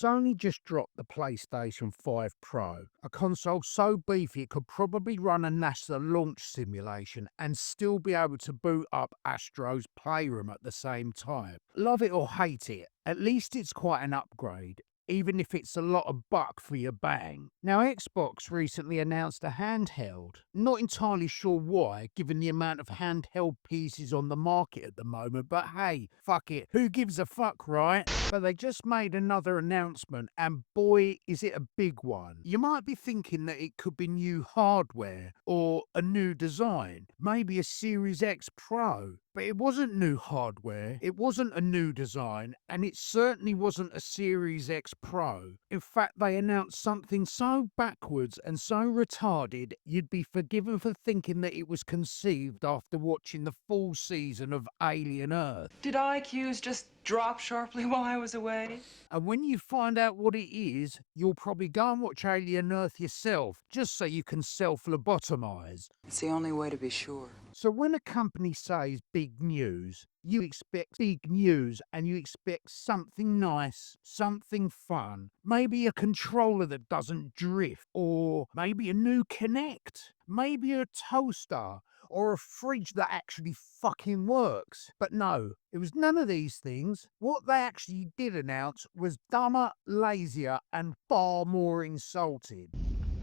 Sony just dropped the PlayStation 5 Pro, a console so beefy it could probably run a NASA launch simulation and still be able to boot up Astro's Playroom at the same time. Love it or hate it, at least it's quite an upgrade, even if it's a lot of buck for your bang. Now, Xbox recently announced a handheld. Not entirely sure why, given the amount of handheld pieces on the market at the moment, but hey, fuck it. Who gives a fuck, right? But they just made another announcement, and boy, is it a big one. You might be thinking that it could be new hardware or a new design, maybe a Series X Pro. But it wasn't new hardware, it wasn't a new design, and it certainly wasn't a Series X Pro. In fact, they announced something so backwards and so retarded, you'd be forgiven for thinking that it was conceived after watching the full season of Alien Earth. Did IQs just drop sharply while I was away? And when you find out what it is, you'll probably go and watch Alien Earth yourself, just so you can self-lobotomize. It's the only way to be sure. So when a company says big news, you expect big news and you expect something nice, something fun, maybe a controller that doesn't drift, or maybe a new Kinect, maybe a toaster, or a fridge that actually fucking works. But no, it was none of these things. What they actually did announce was dumber, lazier, and far more insulting.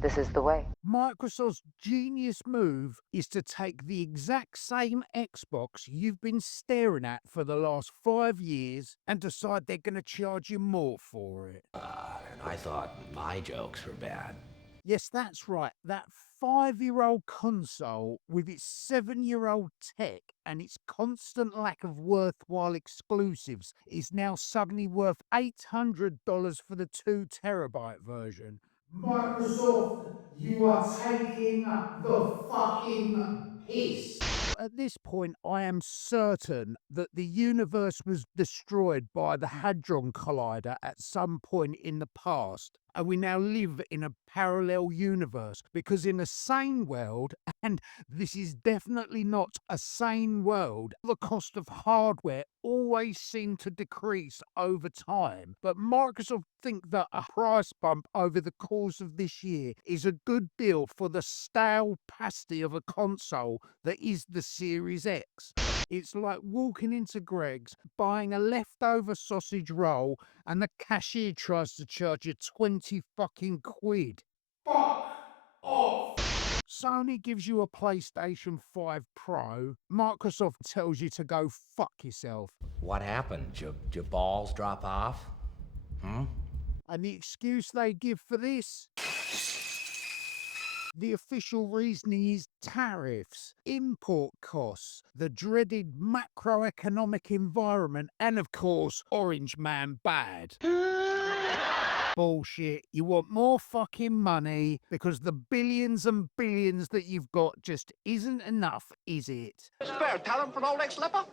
This is the way. Microsoft's genius move is to take the exact same Xbox you've been staring at for the last 5 years and decide they're going to charge you more for it. And I thought my jokes were bad. Yes, that's right. That 5-year-old console with its 7-year-old tech and its constant lack of worthwhile exclusives is now suddenly worth $800 for the 2 terabyte version. Microsoft, you are taking the fucking piss. At this point, I am certain that the universe was destroyed by the Hadron Collider at some point in the past, and we now live in a parallel universe, because in a sane world, and this is definitely not a sane world, the cost of hardware always seemed to decrease over time. But Microsoft think that a price bump over the course of this year is a good deal for the stale pasty of a console that is the Series X. It's like walking into Greg's, buying a leftover sausage roll, and the cashier tries to charge you 20 fucking quid. Fuck off! Sony gives you a PlayStation 5 Pro. Microsoft tells you to go fuck yourself. What happened? Your balls drop off? And the excuse they give for this? The official reasoning is tariffs, import costs, the dreaded macroeconomic environment, and of course, Orange Man bad. Bullshit. You want more fucking money because the billions and billions that you've got just isn't enough, is it? Spare talent for no next slipper?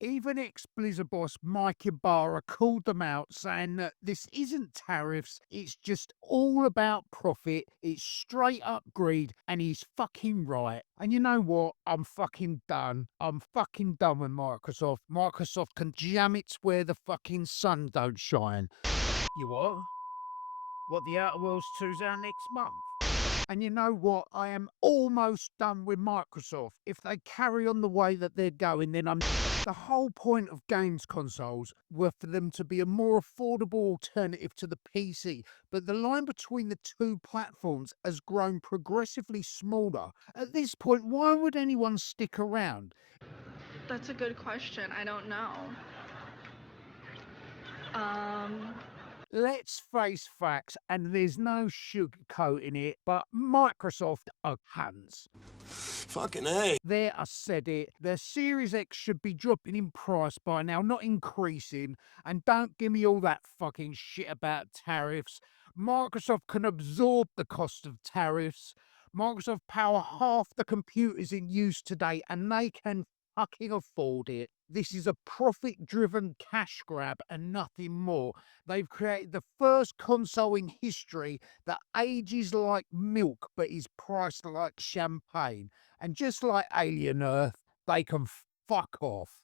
Even ex-Blizzard boss Mike Ibarra called them out, saying that this isn't tariffs, it's just all about profit, it's straight up greed, and he's fucking right. And you know what? I'm fucking done. I'm fucking done with Microsoft. Microsoft can jam it where the fucking sun don't shine. You what? What, the Outer Worlds 2's out next month? And you know what? I am almost done with Microsoft. If they carry on the way that they're going, then I'm... The whole point of games consoles were for them to be a more affordable alternative to the PC, but the line between the two platforms has grown progressively smaller. At this point, why would anyone stick around? That's a good question. I don't know. Let's face facts, and there's no sugarcoating it, but Microsoft are cunts. Fucking A. There, I said it. Their Series X should be dropping in price by now, not increasing. And don't give me all that fucking shit about tariffs. Microsoft can absorb the cost of tariffs. Microsoft power half the computers in use today, and they can fucking afford it. This is a profit-driven cash grab and nothing more. They've created the first console in history that ages like milk but is priced like champagne. And just like Alien Earth, they can fuck off.